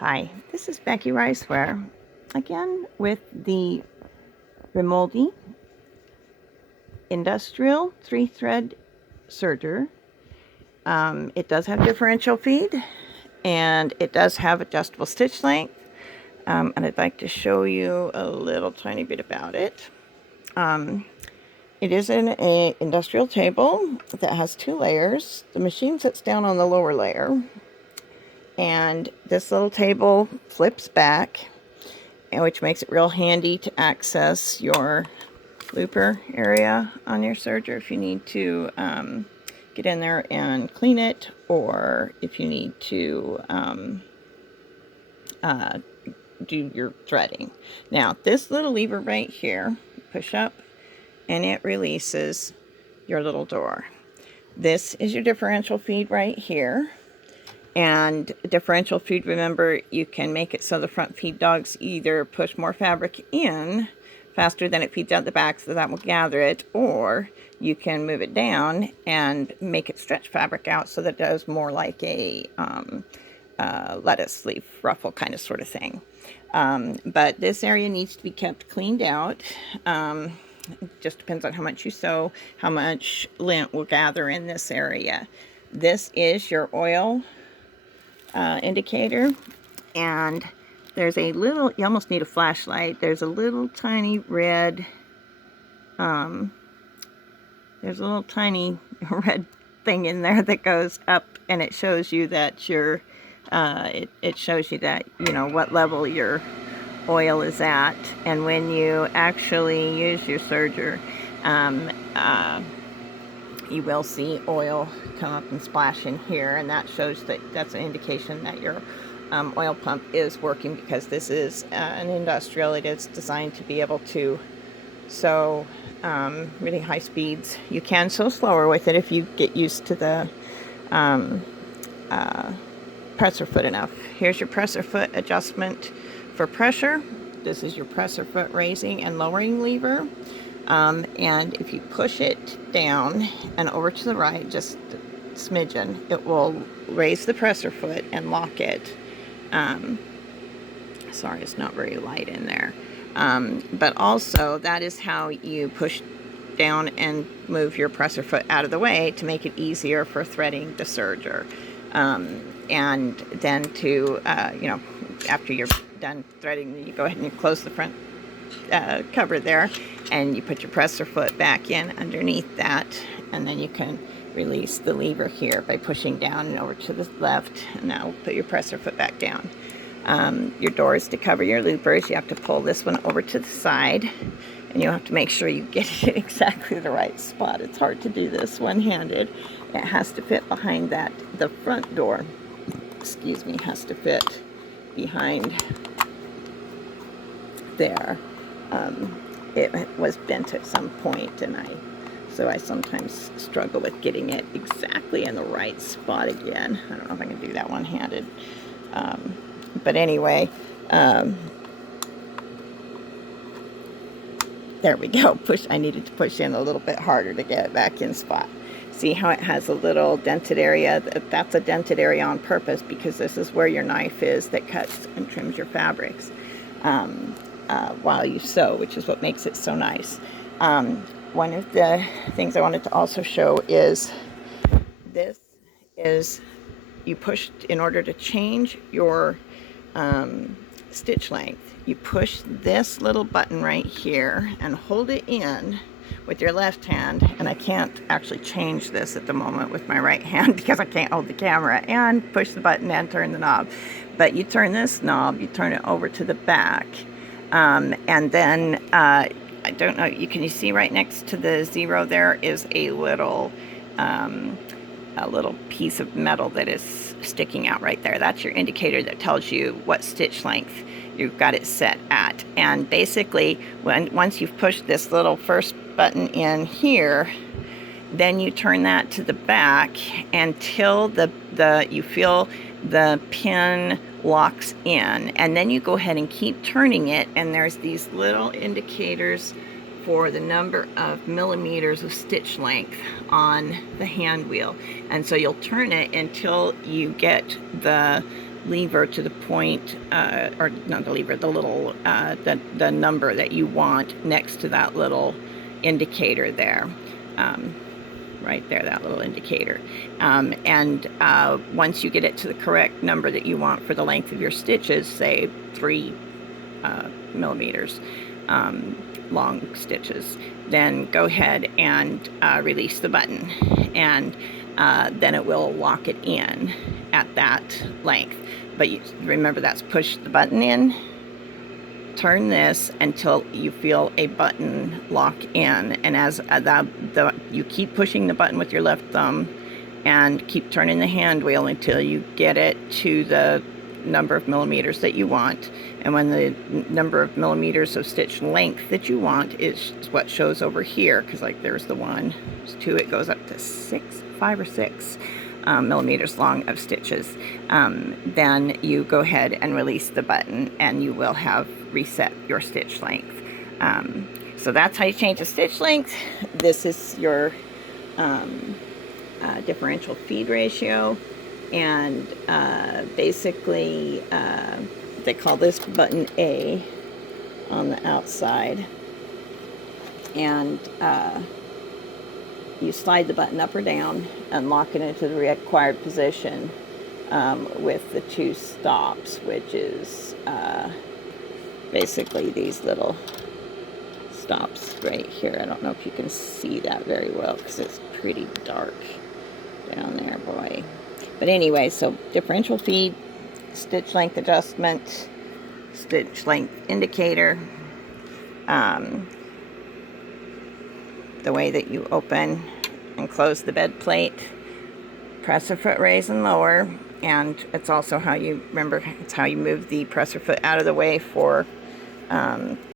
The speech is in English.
Hi, this is Becky Riceware, again with the Rimoldi Industrial 3-thread serger. It does have differential feed, and it does have adjustable stitch length, and I'd like to show you a little tiny bit about it. It is in an industrial table that has 2 layers. The machine sits down on the lower layer, and this little table flips back, which makes it real handy to access your looper area on your serger if you need to get in there and clean it, or if you need to do your threading. Now, this little lever right here, push up and it releases your little door. This is your differential feed right here. And differential feed, remember, you can make it so the front feed dogs either push more fabric in faster than it feeds out the back, so that will gather it, or you can move it down and make it stretch fabric out so that it does more like a lettuce leaf ruffle kind of sort of thing. But this area needs to be kept cleaned out. It just depends on how much you sew, how much lint will gather in this area. This is your oil indicator, and there's a little, you almost need a flashlight, there's a little tiny red there's a little tiny red thing in there that goes up, and it shows you that your it shows you that, you know, what level your oil is at. And when you actually use your serger, you will see oil come up and splash in here, and that shows that that's an indication that your oil pump is working, because this is an industrial. It is designed to be able to sew really high speeds. You can sew slower with it if you get used to the presser foot enough. Here's your presser foot adjustment for pressure. This is your presser foot raising and lowering lever. And if you push it down and over to the right, just a smidgen, it will raise the presser foot and lock it. Sorry, it's not very light in there. But also, that is how you push down and move your presser foot out of the way to make it easier for threading the serger. And then to, you know, after you're done threading, you go ahead and you close the front cover there, and you put your presser foot back in underneath that, and then you can release the lever here by pushing down and over to the left, and now put your presser foot back down. Your doors to cover your loopers, you have to pull this one over to the side, and you have to make sure you get it exactly the right spot. It's hard to do this one-handed. It has to fit behind that. The front door, excuse me, has to fit behind there. It was bent at some point, and so I sometimes struggle with getting it exactly in the right spot again. I don't know if I can do that one-handed. But anyway, there we go. I needed to push in a little bit harder to get it back in spot. See how it has a little dented area? That's a dented area on purpose, because this is where your knife is that cuts and trims your fabrics while you sew, which is what makes it so nice. One of the things I wanted to also show is this is, you push, in order to change your stitch length, you push this little button right here and hold it in with your left hand, and I can't actually change this at the moment with my right hand because I can't hold the camera and push the button and turn the knob. But you turn this knob, you turn it over to the back, and then I don't know, can you see right next to the 0 there is a little piece of metal that is sticking out right there. That's your indicator that tells you what stitch length you've got it set at. And basically, once you've pushed this little first button in here, then you turn that to the back until you feel the pin locks in, and then you go ahead and keep turning it, and there's these little indicators for the number of millimeters of stitch length on the hand wheel. And so you'll turn it until you get the lever to the point, or not the lever, the little, the number that you want next to that little indicator there. Right there, that little indicator. Once you get it to the correct number that you want for the length of your stitches, say 3 millimeters long stitches, then go ahead and release the button, and then it will lock it in at that length. But remember, that's push the button in, turn this until you feel a button lock in, and as you keep pushing the button with your left thumb and keep turning the hand wheel until you get it to the number of millimeters that you want. And when the number of millimeters of stitch length that you want is what shows over here, because like there's the 1, there's 2, it goes up to 5 or 6 millimeters long of stitches, then you go ahead and release the button and you will have reset your stitch length. So that's how you change the stitch length. This is your differential feed ratio, and basically they call this button A on the outside, and you slide the button up or down and lock it into the required position with the 2 stops, which is basically these little stops right here. I don't know if you can see that very well because it's pretty dark down there, boy. But anyway, so differential feed, stitch length adjustment, stitch length indicator, the way that you open and close the bed plate, presser foot raise and lower, and it's also how you, remember, it's how you move the presser foot out of the way for